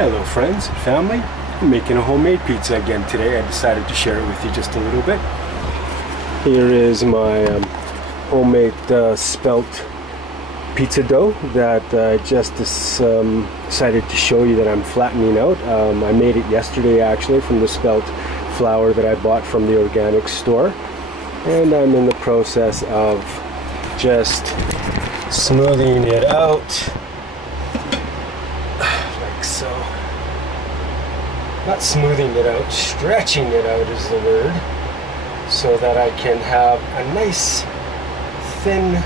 Hello friends and family, I'm making a homemade pizza again today. I decided to share it with you just a little bit. Here is my homemade Spelt pizza dough that I just decided to show you that I'm flattening out. I made it yesterday actually from the Spelt flour that I bought from the organic store. And I'm in the process of just smoothing it out. Like so. Not smoothing it out, stretching it out is the word, so that I can have a nice thin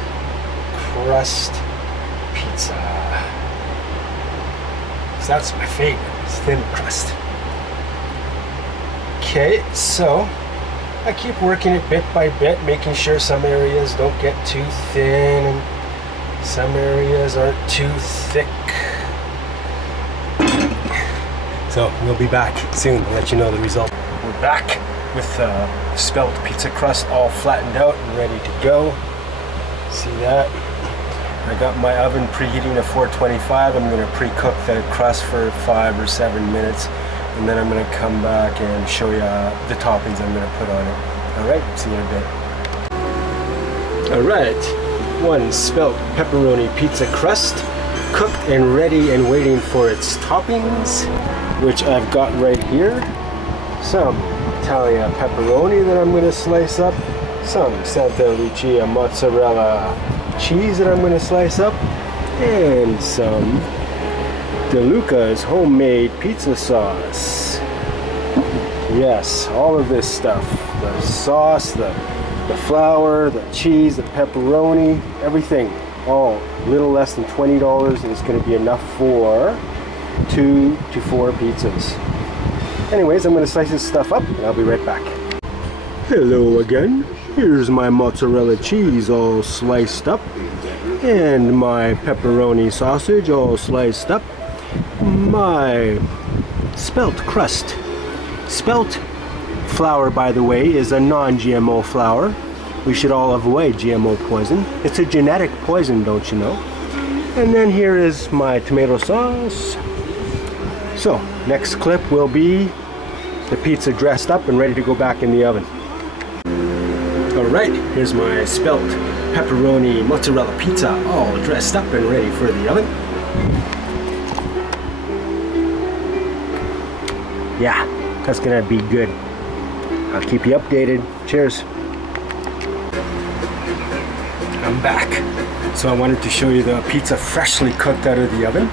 crust pizza. So that's my favorite, is thin crust. Okay, so I keep working it bit by bit, making sure some areas don't get too thin and some areas aren't too thick. So we'll be back soon to let you know the result. We're back with Spelt pizza crust all flattened out and ready to go. See that? I got my oven preheating at 425. I'm going to pre-cook the crust for 5 or 7 minutes, and then I'm going to come back and show you the toppings I'm going to put on it. Alright, see you in a bit. Alright, one Spelt pepperoni pizza crust, cooked and ready and waiting for its toppings, which I've got right here. Some Italian pepperoni that I'm going to slice up, some Santa Lucia mozzarella cheese that I'm going to slice up, and some DeLuca's homemade pizza sauce. Yes, all of this stuff, the sauce, the flour, the cheese, the pepperoni, everything, all a little less than $20, and it's going to be enough for 2 to 4 pizzas. Anyways, I'm going to slice this stuff up and I'll be right back. Hello again. Here's my mozzarella cheese all sliced up and my pepperoni sausage all sliced up. My Spelt crust. Spelt flour, by the way, is a non-GMO flour. We should all avoid GMO poison. It's a genetic poison, don't you know? And then here is my tomato sauce. So, next clip will be the pizza dressed up and ready to go back in the oven. Alright, here's my Spelt pepperoni mozzarella pizza all dressed up and ready for the oven. Yeah, that's gonna be good. I'll keep you updated. Cheers. I'm back. So I wanted to show you the pizza freshly cooked out of the oven.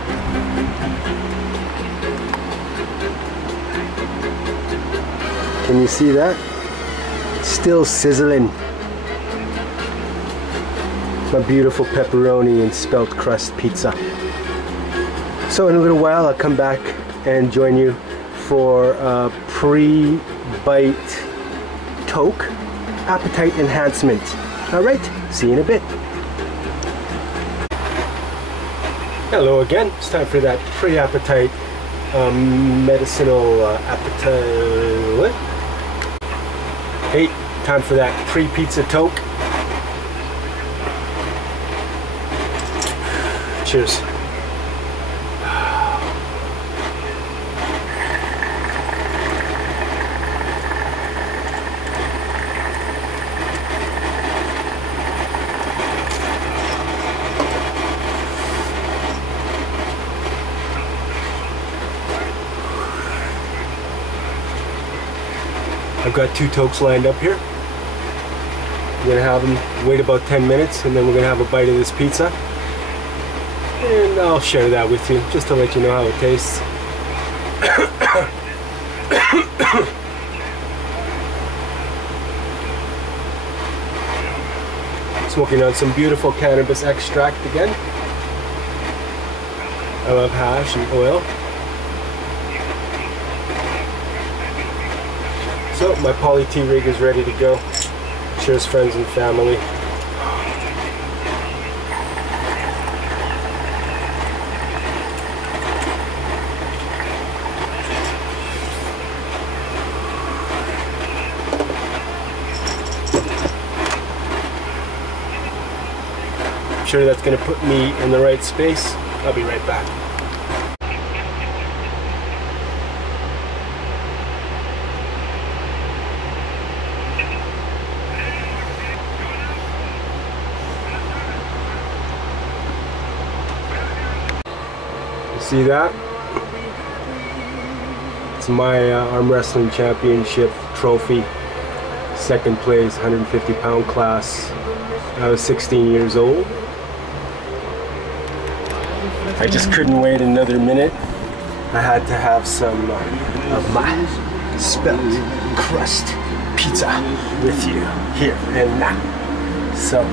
Can you see that? Still sizzling. My beautiful pepperoni and Spelt crust pizza. So in a little while I'll come back and join you for a pre-bite Toke appetite enhancement. Alright, see you in a bit. Hello again. It's time for that pre-appetite medicinal appetite. What? Hey, time for that pre-pizza Toke. Cheers. I've got 2 Tokes lined up here. I'm gonna have them wait about 10 minutes and then we're gonna have a bite of this pizza. And I'll share that with you just to let you know how it tastes. Smoking on some beautiful cannabis extract again. I love hash and oil. So my poly tea rig is ready to go. Cheers friends and family. I'm sure that's going to put me in the right space. I'll be right back. See that? It's my arm wrestling championship trophy. Second place, 150-pound class. I was 16 years old. I just couldn't wait another minute. I had to have some of my Spelt crust pizza with you here and now. So,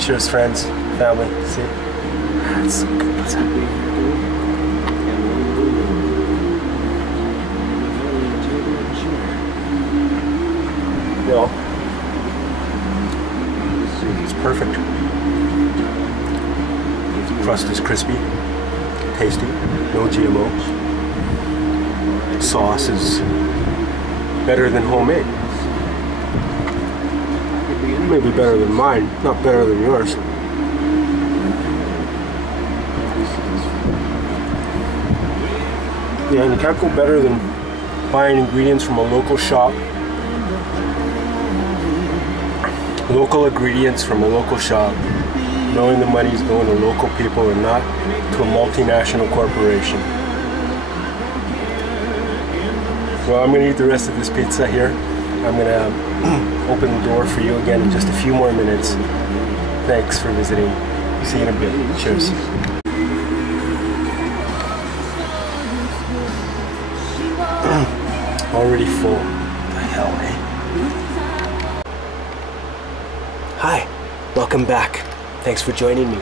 cheers friends, family. See? That's some good pizza. Well, it's perfect. The crust is crispy, tasty, no GMOs. Sauce is better than homemade. Maybe better than mine, not better than yours. Yeah, and you can't go better than buying ingredients from a local shop. Local ingredients from a local shop, knowing the money's going to local people and not to a multinational corporation. Well, I'm going to eat the rest of this pizza here. I'm going to open the door for you again in just a few more minutes. Thanks for visiting. See you in a bit. Cheers. Already full. What the hell, eh? Hi, welcome back. Thanks for joining me.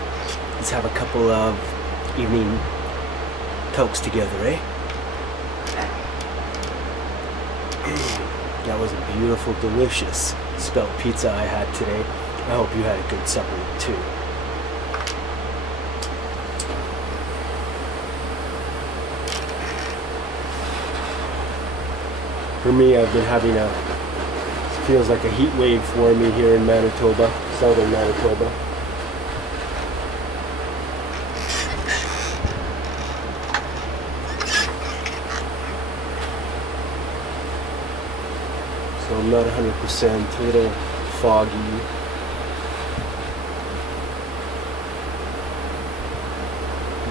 Let's have a couple of evening tokes together, eh? That was a beautiful, delicious Spelt pizza I had today. I hope you had a good supper too. For me, I've been having feels like a heat wave for me here in Manitoba, southern Manitoba. So I'm not 100%, a little foggy.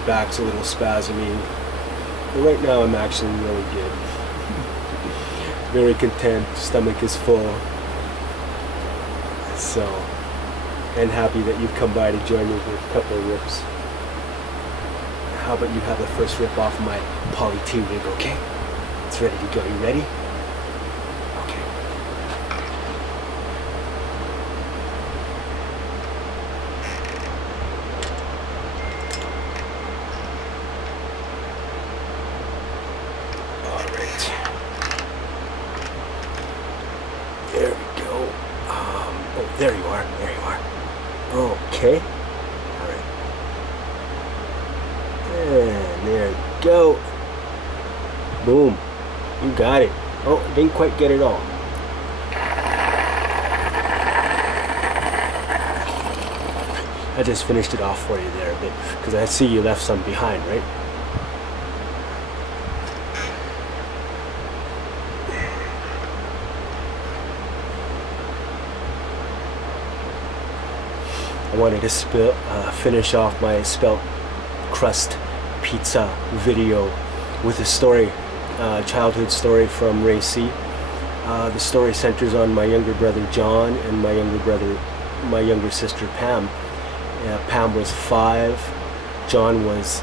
Back's a little spasmy. But right now I'm actually really good. Very content, stomach is full. So, and happy that you've come by to join me with a couple of rips. How about you have the first rip off my Poly T rig, okay? It's ready to go. You ready? Okay. Alright. There we go. Oh, there you are. There you are. Okay. Alright. And there you go. Boom. You got it. Oh, didn't quite get it all. I just finished it off for you there a bit, because I see you left some behind, right? I wanted to finish off my Spelt crust pizza video with a story, childhood story from Rayc. The story centers on my younger brother John and my younger sister Pam. Pam was 5, John was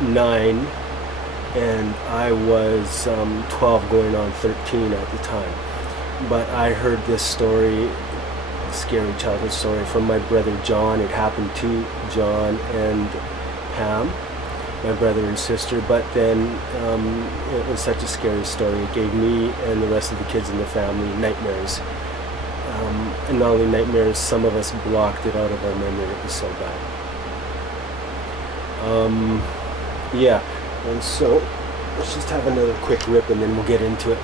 9, and I was 12 going on 13 at the time. But I heard this story, scary childhood story, from my brother John. It happened to John and Pam, my brother and sister, but then it was such a scary story. It gave me and the rest of the kids in the family nightmares. And not only nightmares, some of us blocked it out of our memory. It was so bad. Yeah, and so let's just have another quick rip and then we'll get into it.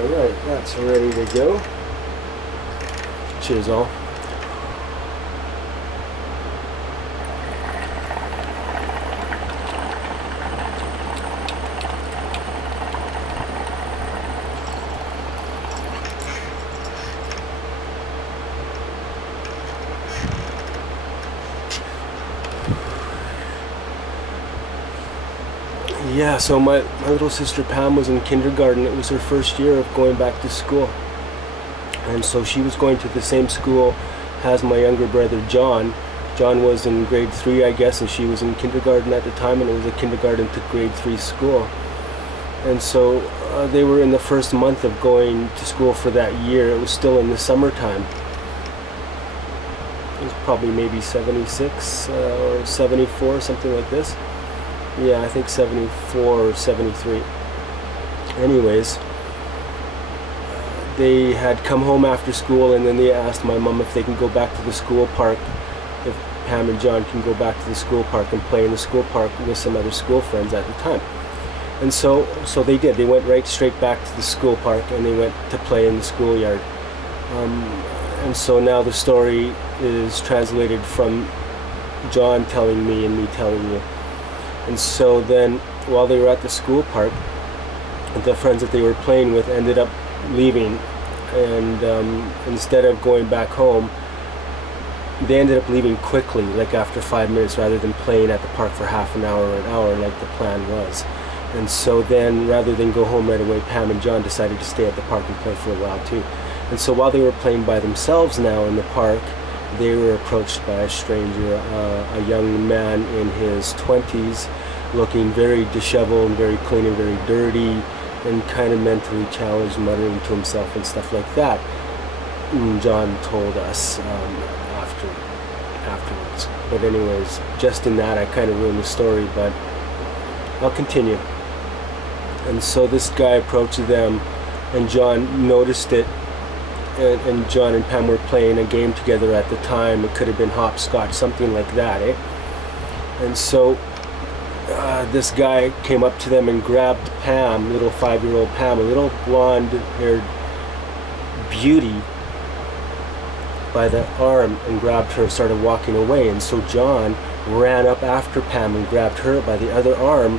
Alright, that's ready to go. Cheers all. Yeah, so my little sister Pam was in kindergarten. It was her first year of going back to school. And so she was going to the same school as my younger brother John. John was in grade 3, I guess, and she was in kindergarten at the time, and it was a kindergarten to grade 3 school. And so they were in the first month of going to school for that year. It was still in the summertime. It was probably maybe 76 or 74, something like this. Yeah, I think 74 or 73. Anyways, they had come home after school, and then they asked my mom if they can go back to the school park, if Pam and John can go back to the school park and play in the school park with some other school friends at the time. And so they did. They went right straight back to the school park, and they went to play in the schoolyard. And so now the story is translated from John telling me and me telling you. And so then, while they were at the school park, the friends that they were playing with ended up leaving, and instead of going back home, they ended up leaving quickly, like after 5 minutes, rather than playing at the park for half an hour or an hour like the plan was. And so then, rather than go home right away, Pam and John decided to stay at the park and play for a while too. And so while they were playing by themselves now in the park, they were approached by a stranger, a young man in his 20s, looking very disheveled, very clean and very dirty, and kind of mentally challenged, muttering to himself and stuff like that. And John told us afterwards. But anyways, just in that I kind of ruined the story, but I'll continue. And so this guy approached them, and John noticed it. And John and Pam were playing a game together at the time. It could have been hopscotch, something like that, eh? And so this guy came up to them and grabbed Pam, little 5-year-old Pam, a little blonde-haired beauty, by the arm and grabbed her and started walking away. And so John ran up after Pam and grabbed her by the other arm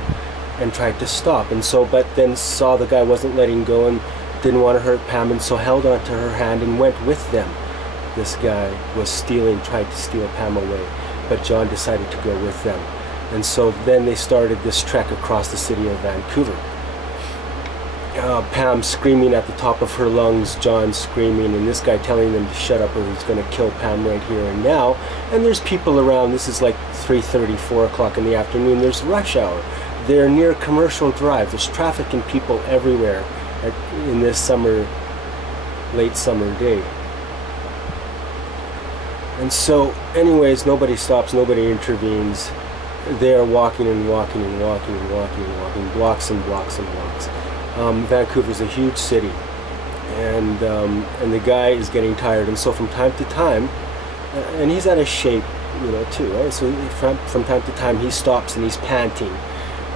and tried to stop. And so, but then saw the guy wasn't letting go and didn't want to hurt Pam, and so held onto her hand and went with them. This guy was tried to steal Pam away, but John decided to go with them. And so then they started this trek across the city of Vancouver. Pam screaming at the top of her lungs, John screaming, and this guy telling them to shut up or he's going to kill Pam right here and now. And there's people around. This is like 3:30, 4 o'clock in the afternoon. There's rush hour. They're near Commercial Drive. There's traffic and people everywhere in this late summer day. And so anyways, nobody stops, nobody intervenes. They are walking and walking and walking and walking and walking, blocks and blocks and blocks. Vancouver's a huge city, and the guy is getting tired, and so from time to time, and he's out of shape, you know, too, right? So from time to time he stops and he's panting,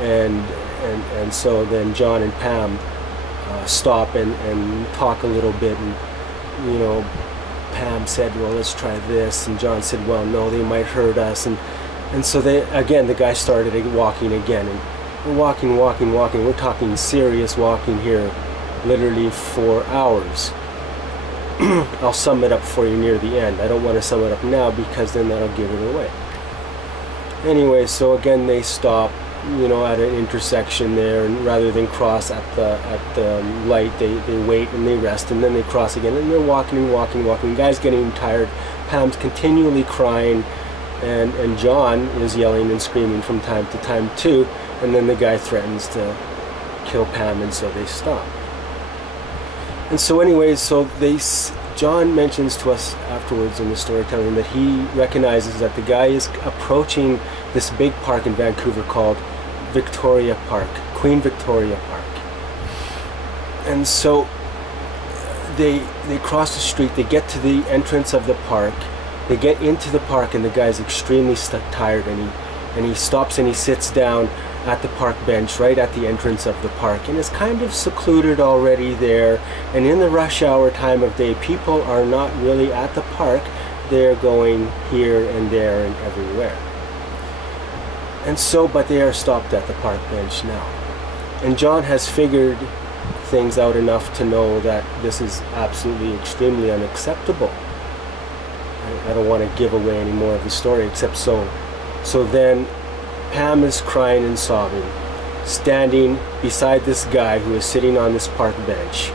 and so then John and Pam stop and talk a little bit, and you know, Pam said, well, let's try this, and John said, well, no, they might hurt us, and so they again, the guy started walking again, and we're walking. We're talking serious walking here, literally for hours. I'll sum it up for you near the end. I don't want to sum it up now because then that'll give it away. Anyway, so again they stop, you know, at an intersection there, and rather than cross at the light, they wait and they rest, and then they cross again, and they're walking. The guy's getting tired. Pam's continually crying, and John is yelling and screaming from time to time too, and then the guy threatens to kill Pam, and so they stop. And so anyways, so John mentions to us afterwards in the storytelling that he recognizes that the guy is approaching this big park in Vancouver called Victoria Park, Queen Victoria Park. And so they cross the street, they get to the entrance of the park, they get into the park, and the guy's extremely tired, and he stops and he sits down, at the park bench right at the entrance of the park, and is kind of secluded already there. And in the rush hour time of day, people are not really at the park. They're going here and there and everywhere. And so, but they are stopped at the park bench now. And John has figured things out enough to know that this is absolutely extremely unacceptable. I don't want to give away any more of the story, except so then Pam is crying and sobbing, standing beside this guy who is sitting on this park bench.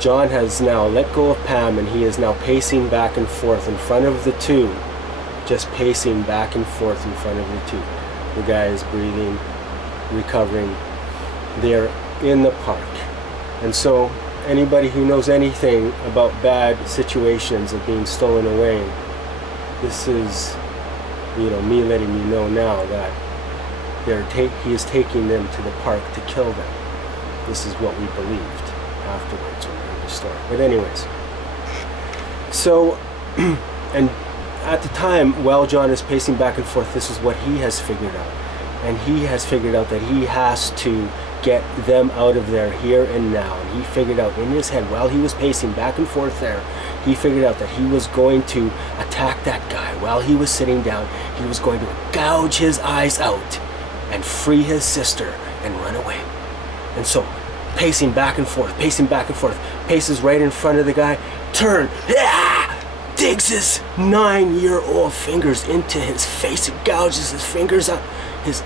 John has now let go of Pam, and he is now pacing back and forth in front of the two, just pacing back and forth in front of the two. The guy is breathing, recovering. They're in the park. And so anybody who knows anything about bad situations of being stolen away, this is, you know, me letting you know now that he is taking them to the park to kill them. This is what we believed afterwards when we heard the story. But anyways, so, and at the time, while John is pacing back and forth, this is what he has figured out. And he has figured out that he has to get them out of there here and now. And he figured out in his head, while he was pacing back and forth there, he figured out that he was going to attack that guy. While he was sitting down, he was going to gouge his eyes out and free his sister and run away. And so, pacing back and forth, paces right in front of the guy, turn, digs his 9-year-old fingers into his face, and gouges his fingers out, his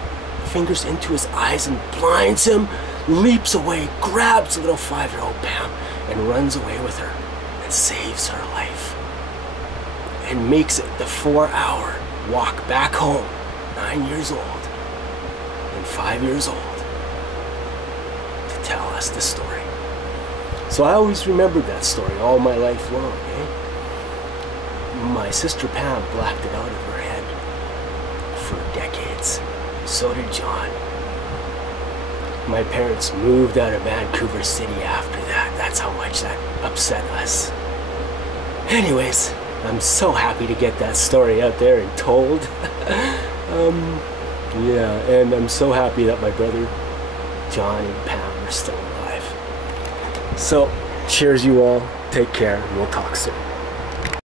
fingers into his eyes and blinds him, leaps away, grabs little 5-year-old Pam and runs away with her and saves her life. And makes it the 4-hour walk back home, 9 years old and 5 years old, to tell us the story. So I always remembered that story all my life long, My sister Pam blacked it out of her head for decades. So did John. My parents moved out of Vancouver City after that. That's how much that upset us. Anyways, I'm so happy to get that story out there and told. Yeah, and I'm so happy that my brother John and Pam are still alive. So, cheers you all. Take care, and we'll talk soon.